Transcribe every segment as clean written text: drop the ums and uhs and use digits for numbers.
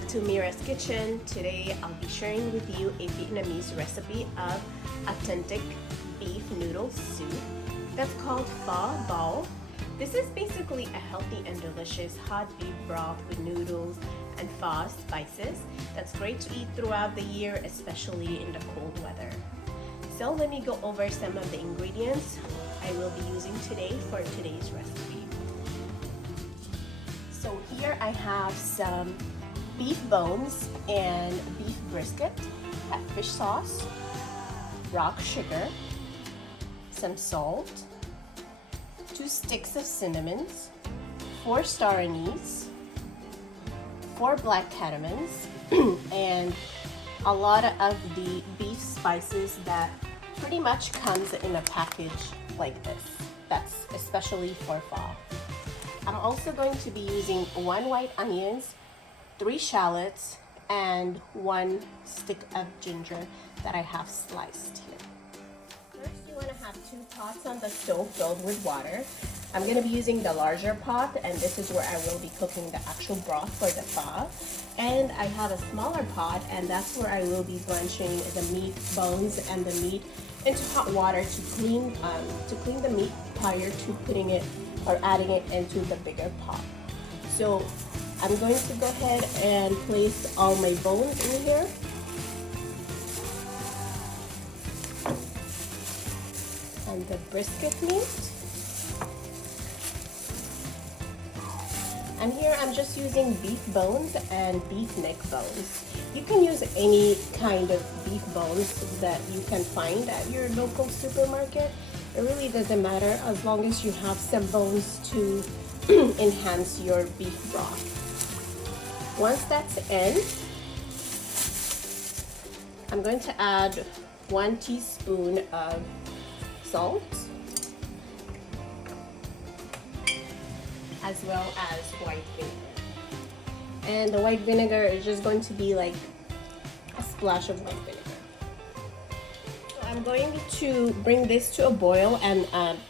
back to Mira's Kitchen. Today I'll be sharing with you a Vietnamese recipe of authentic beef noodle soup that's called Pho Bao. This is basically a healthy and delicious hot beef broth with noodles and Pho spices that's great to eat throughout the year, especially in the cold weather. So let me go over some of the ingredients I will be using today for today's recipe. So here I have some beef bones and beef brisket, fish sauce, rock sugar, some salt, 2 sticks of cinnamon, 4 star anise, 4 black Cardamoms, and a lot of the beef spices that pretty much comes in a package like this. That's especially for pho. I'm also going to be using 1 white onions, 3 shallots, and 1 stick of ginger that I have sliced here. First, you want to have 2 pots on the stove filled with water. I'm going to be using the larger pot, and this is where I will be cooking the actual broth for the pho. And I have a smaller pot, and that's where I will be blanching the meat bones and the meat into hot water to clean the meat prior to putting it or adding it into the bigger pot. So I'm going to go ahead and place all my bones in here. And the brisket meat. And here I'm just using beef bones and beef neck bones. You can use any kind of beef bones that you can find at your local supermarket. It really doesn't matter as long as you have some bones to enhance your beef broth. Once that's in, I'm going to add 1 teaspoon of salt, as well as white vinegar. And the white vinegar is just going to be like a splash of white vinegar. So I'm going to bring this to a boil and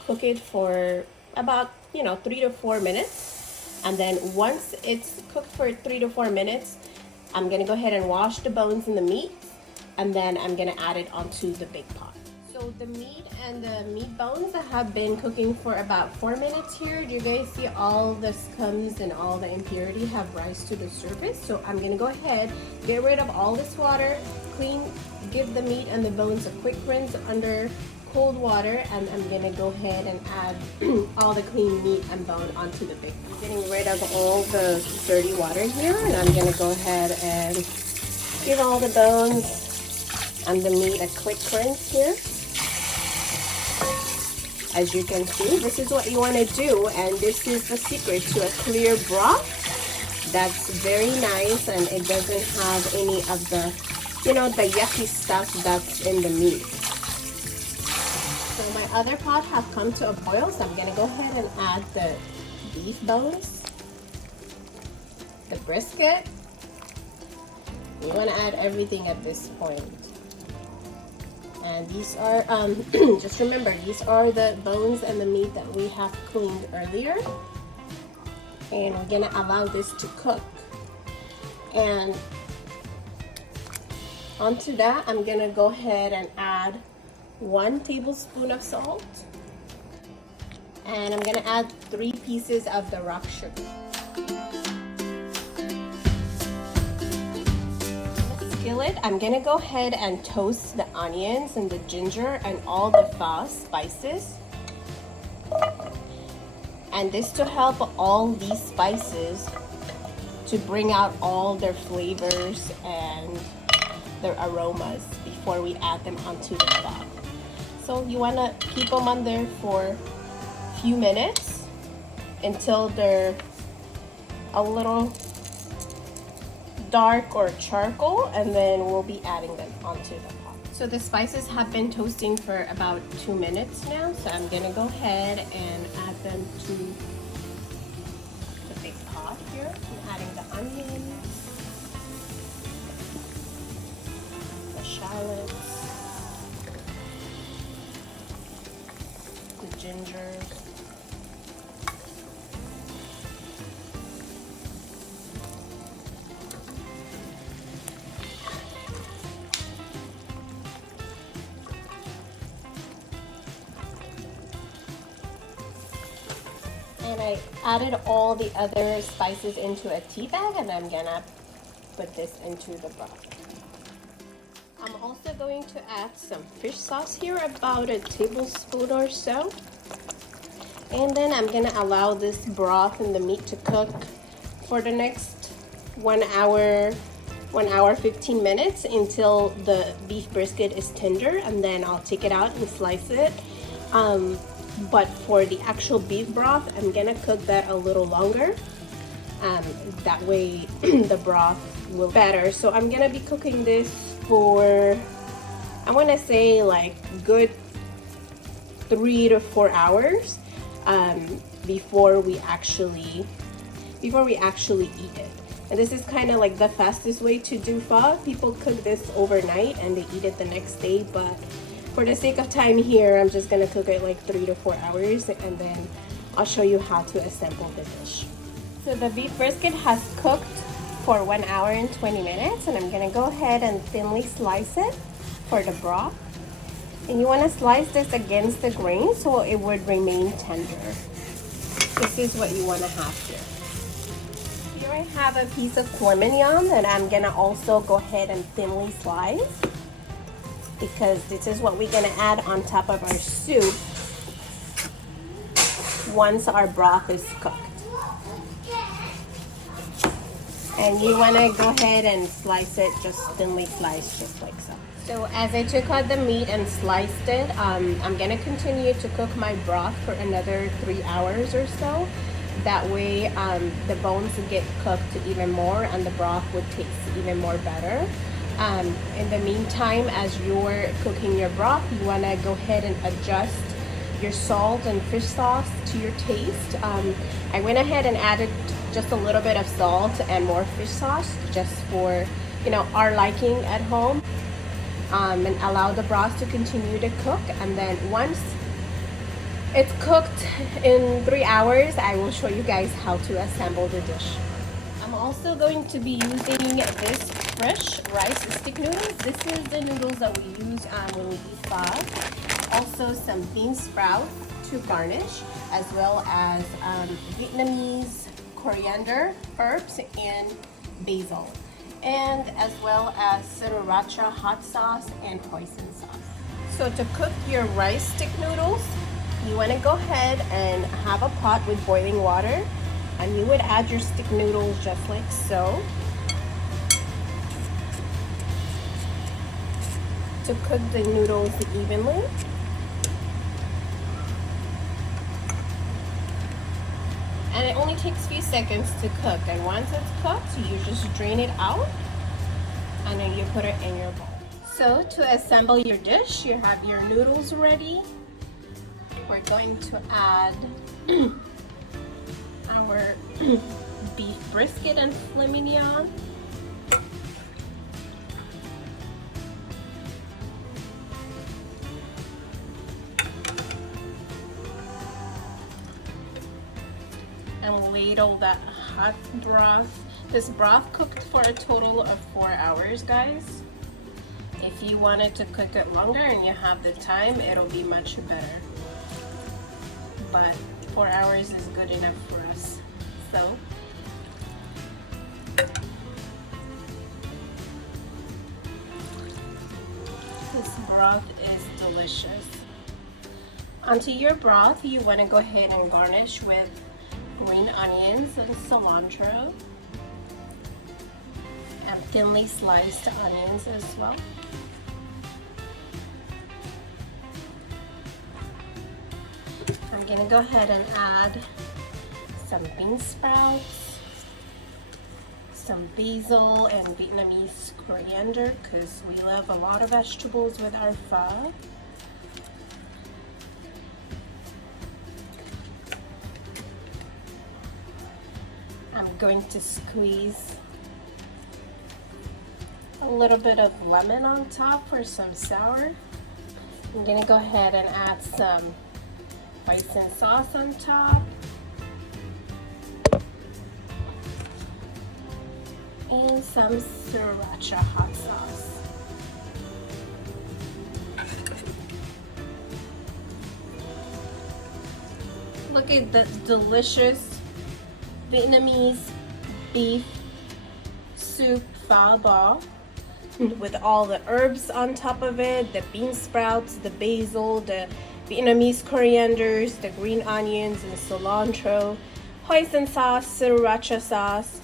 cook it for about 3 to 4 minutes. And then once it's cooked for 3 to 4 minutes, I'm gonna go ahead and wash the bones and the meat, and then I'm gonna add it onto the big pot. So the meat and the meat bones have been cooking for about 4 minutes here. Do you guys see all the scums and all the impurity have rise to the surface? So I'm gonna go ahead, get rid of all this water, give the meat and the bones a quick rinse under cold water, and I'm gonna go ahead and add all the clean meat and bone onto the big pot. I'm getting rid of all the dirty water here, and I'm gonna go ahead and give all the bones and the meat a quick rinse here. As you can see, this is what you want to do, and this is the secret to a clear broth that's very nice, and it doesn't have any of the the yucky stuff that's in the meat. So my other pot have come to a boil, so I'm gonna go ahead and add the beef bones, the brisket. You want to add everything at this point. And these are, just remember, these are the bones and the meat that we have cleaned earlier. And we're gonna allow this to cook. And onto that, I'm gonna go ahead and add 1 tablespoon of salt. And I'm gonna add 3 pieces of the rock sugar. Skillet, I'm gonna go ahead and toast the onions and the ginger and all the Pho spices, and this to help all these spices to bring out all their flavors and their aromas before we add them onto the pho. So you want to keep them on there for a few minutes until they're a little dark or charcoal, and then we'll be adding them onto the pot. So the spices have been toasting for about 2 minutes now, so I'm gonna go ahead and add them to the big pot here. I'm adding the onions, the shallots, the ginger, And I added all the other spices into a tea bag, and I'm gonna put this into the broth. I'm also going to add some fish sauce here, about a tablespoon or so. And then I'm gonna allow this broth and the meat to cook for the next 1 hour, 15 minutes until the beef brisket is tender, and then I'll take it out and slice it. But for the actual beef broth, I'm gonna cook that a little longer. That way the broth will be better. So I'm gonna be cooking this for, I wanna say like good 3 to 4 hours before we actually eat it. And this is kind of like the fastest way to do pho. People cook this overnight and they eat it the next day, but for the sake of time here, I'm just gonna cook it like 3 to 4 hours, and then I'll show you how to assemble the dish. So the beef brisket has cooked for 1 hour and 20 minutes, and I'm gonna go ahead and thinly slice it for the broth. And you wanna slice this against the grain so it would remain tender. This is what you wanna have here. Here I have a piece of filet mignon that I'm gonna also go ahead and thinly slice, because this is what we're gonna add on top of our soup once our broth is cooked. And you wanna go ahead and slice it, just thinly sliced, just like so. So as I took out the meat and sliced it, I'm gonna continue to cook my broth for another 3 hours or so. That way the bones get cooked even more and the broth would taste even more better. In the meantime, as you're cooking your broth, you want to go ahead and adjust your salt and fish sauce to your taste. I went ahead and added just a little bit of salt and more fish sauce, just for, you know, our liking at home, and allow the broth to continue to cook. And then once it's cooked in 3 hours, I will show you guys how to assemble the dish. I'm also going to be using this fresh rice stick noodles. This is the noodles that we use when we eat pho. Also some bean sprout to garnish, as well as Vietnamese coriander, herbs, and basil. And as well as Sriracha hot sauce and Housin sauce. So to cook your rice stick noodles, you want to go ahead and have a pot with boiling water, and you would add your stick noodles just like so. To cook the noodles evenly. And it only takes a few seconds to cook, and once it's cooked, you just drain it out and then you put it in your bowl. So to assemble your dish, you have your noodles ready. We're going to add our beef brisket and filet mignon. And ladle that hot broth. This broth cooked for a total of 4 hours, guys. If you wanted to cook it longer and you have the time, it'll be much better. But 4 hours is good enough for us. So this broth is delicious. Onto your broth, you want to go ahead and garnish with green onions and cilantro, and thinly sliced onions as well. I'm gonna go ahead and add some bean sprouts, some basil and Vietnamese coriander, because we love a lot of vegetables with our pho. I'm going to squeeze a little bit of lemon on top for some sour. I'm gonna go ahead and add some Housin sauce on top. And some Sriracha hot sauce. Look at the delicious Vietnamese beef soup pho broth with all the herbs on top of it, the bean sprouts, the basil, the Vietnamese coriandors, the green onions and cilantro, Housin sauce, Sriracha sauce.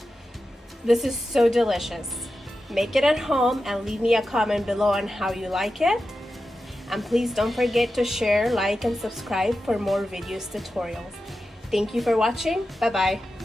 This is so delicious. Make it at home and leave me a comment below on how you like it. And please don't forget to share, like, and subscribe for more videos tutorials. Thank you for watching. Bye bye.